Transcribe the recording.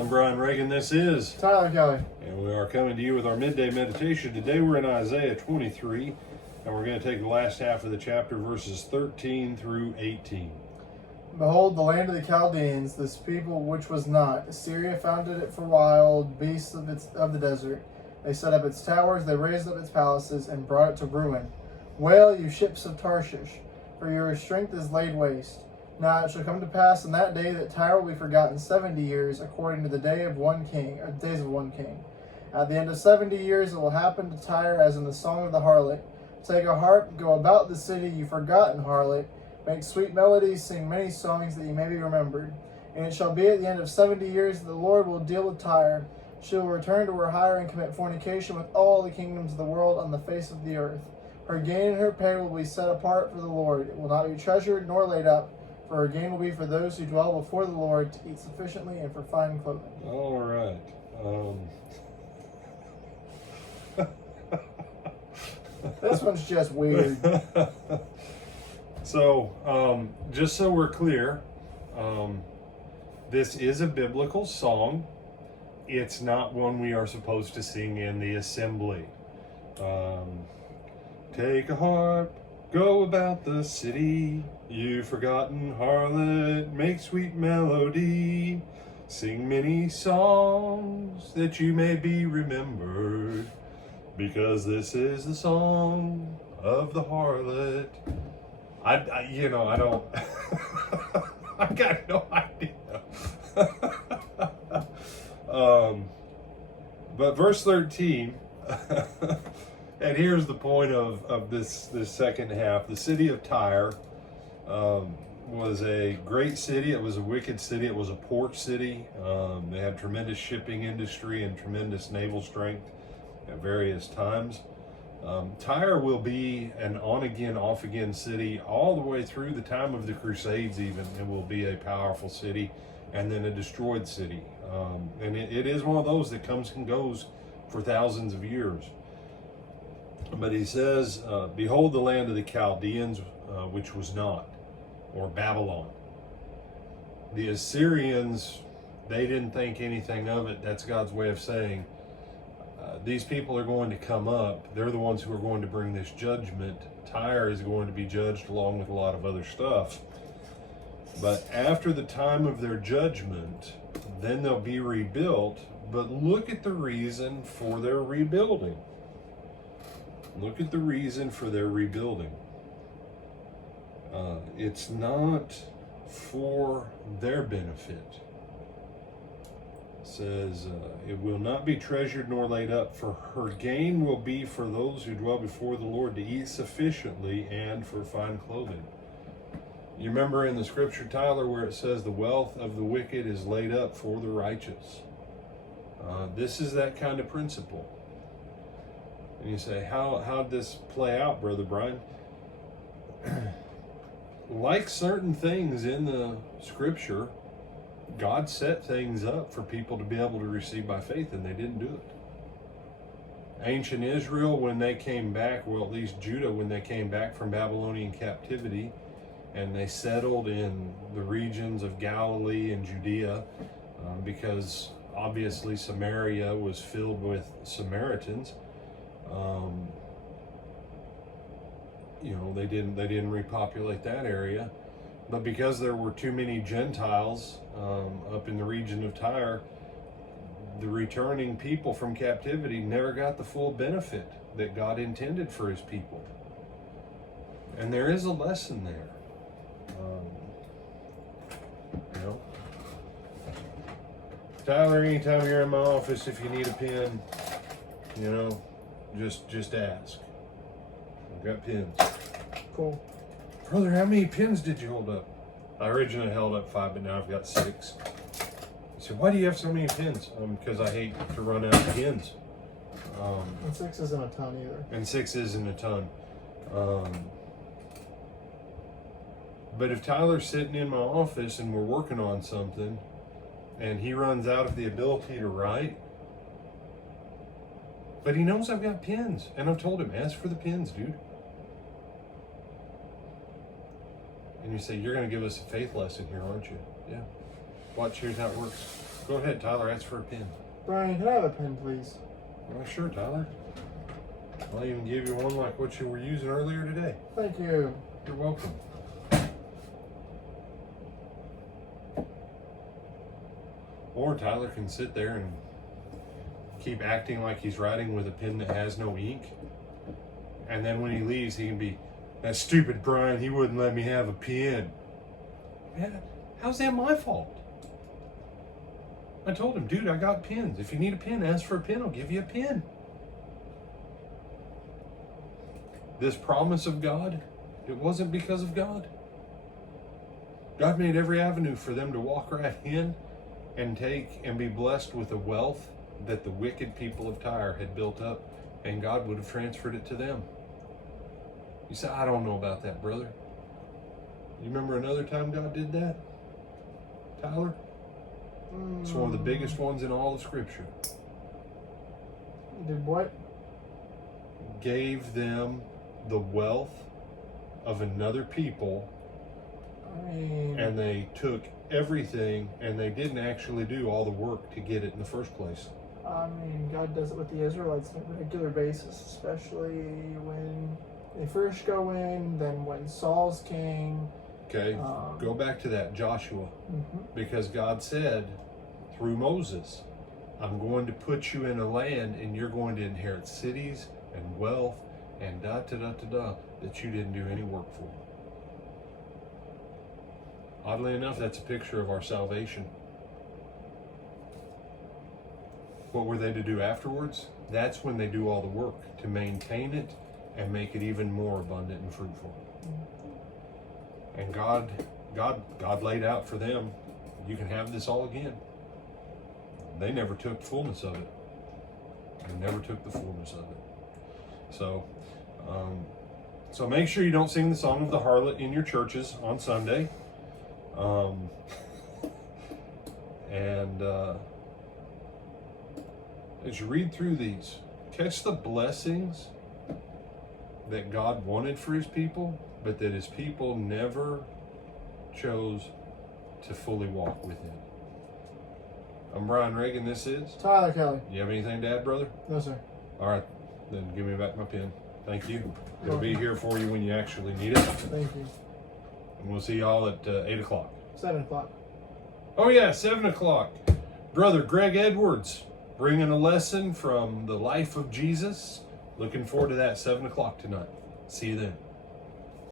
I'm Brian Reagan. This is Tyler Kelly. And we are coming to you with our midday meditation. Today we're in Isaiah 23, and we're going to take the last half of the chapter, verses 13 through 18. Behold, the land of the Chaldeans, this people which was not. Assyria founded it for wild beasts of the desert. They set up its towers, they raised up its palaces, and brought it to ruin. Wail, you ships of Tarshish, for your strength is laid waste. Now it shall come to pass in that day that Tyre will be forgotten 70 years, according to the days of one king. At the end of 70 years it will happen to Tyre as in the song of the harlot. Take a harp, go about the city, you forgotten harlot. Make sweet melodies, sing many songs, that you may be remembered. And it shall be at the end of 70 years that the Lord will deal with Tyre. She will return to her hire and commit fornication with all the kingdoms of the world on the face of the earth. Her gain and her pay will be set apart for the Lord. It will not be treasured nor laid up. For her gain will be for those who dwell before the Lord, to eat sufficiently and for fine clothing. All right. This one's just weird. So, just so we're clear, this is a biblical song. It's not one we are supposed to sing in the assembly. Take a harp, go about the city, you forgotten harlot, make sweet melody, sing many songs that you may be remembered, because this is the song of the harlot. I don't, I got no idea. But verse 13, and here's the point of this second half. The city of Tyre was a great city. It was a wicked city. It was a port city. They had tremendous shipping industry and tremendous naval strength at various times. Tyre will be an on-again, off-again city all the way through the time of the Crusades even. It will be a powerful city and then a destroyed city. And it is one of those that comes and goes for thousands of years. But he says, behold the land of the Chaldeans, which was not, or Babylon. The Assyrians, they didn't think anything of it. That's God's way of saying, these people are going to come up. They're the ones who are going to bring this judgment. Tyre is going to be judged along with a lot of other stuff. But after the time of their judgment, then they'll be rebuilt. But look at the reason for their rebuilding. Look at the reason for their rebuilding. It's not for their benefit. It says, it will not be treasured nor laid up, for her gain will be for those who dwell before the Lord, to eat sufficiently and for fine clothing. You remember in the scripture, Tyler, where it says the wealth of the wicked is laid up for the righteous. This is that kind of principle. And you say, how'd this play out, Brother Brian? Like certain things in the scripture, God set things up for people to be able to receive by faith, and they didn't do it. Ancient Israel, when they came back, well, at least Judah, when they came back from Babylonian captivity, and they settled in the regions of Galilee and Judea, because obviously Samaria was filled with Samaritans. They didn't repopulate that area, but because there were too many Gentiles up in the region of Tyre, the returning people from captivity never got the full benefit that God intended for his people. And there is a lesson there. Tyler, anytime you're in my office, if you need a pen, just ask. I've got pens. Cool. Brother, how many pens did you hold up? I originally held up 5, but now I've got 6. He said, why do you have so many pens? Because I hate to run out of pens. And 6 isn't a ton either. And 6 isn't a ton. But if Tyler's sitting in my office and we're working on something, and he runs out of the ability to write, but he knows I've got pens, and I've told him, ask for the pens, dude. And you say, you're going to give us a faith lesson here, aren't you? Yeah. Watch, here's how it works. Go ahead, Tyler. Ask for a pen. Brian, can I have a pen, please? Well, sure, Tyler. I'll even give you one like what you were using earlier today. Thank you. You're welcome. Or Tyler can sit there and keep acting like he's writing with a pen that has no ink. And then when he leaves, he can be, that stupid Brian, he wouldn't let me have a pen. Man, how's that my fault? I told him, dude, I got pens. If you need a pen, ask for a pen. I'll give you a pen. This promise of God, it wasn't because of God. God made every avenue for them to walk right in and take and be blessed with the wealth that the wicked people of Tyre had built up, and God would have transferred it to them. You say, I don't know about that, brother. You remember another time God did that? Tyler? It's one of the biggest ones in all of Scripture. Did what? Gave them the wealth of another people, I mean, and they took everything and they didn't actually do all the work to get it in the first place. God does it with the Israelites on a regular basis, especially when they first go in, then when Saul's king. Okay, go back to that Joshua, because God said through Moses, I'm going to put you in a land and you're going to inherit cities and wealth and that you didn't do any work for. Oddly enough, that's a picture of our salvation. What were they to do afterwards? That's when they do all the work to maintain it and make it even more abundant and fruitful. And God laid out for them, you can have this all again. They never took fullness of it. They never took the fullness of it. So make sure you don't sing the song of the harlot in your churches on Sunday. As you read through these, catch the blessings that God wanted for his people, but that his people never chose to fully walk within. I'm Brian Reagan, this is Tyler Kelly. You have anything to add, brother? No, sir. All right, then give me back my pen. Thank you. It'll be here for you when you actually need it. Thank you. And we'll see y'all at 8 o'clock. 7 o'clock. Oh yeah, 7 o'clock. Brother Greg Edwards bringing a lesson from the life of Jesus. Looking forward to that, 7 o'clock tonight. See you then.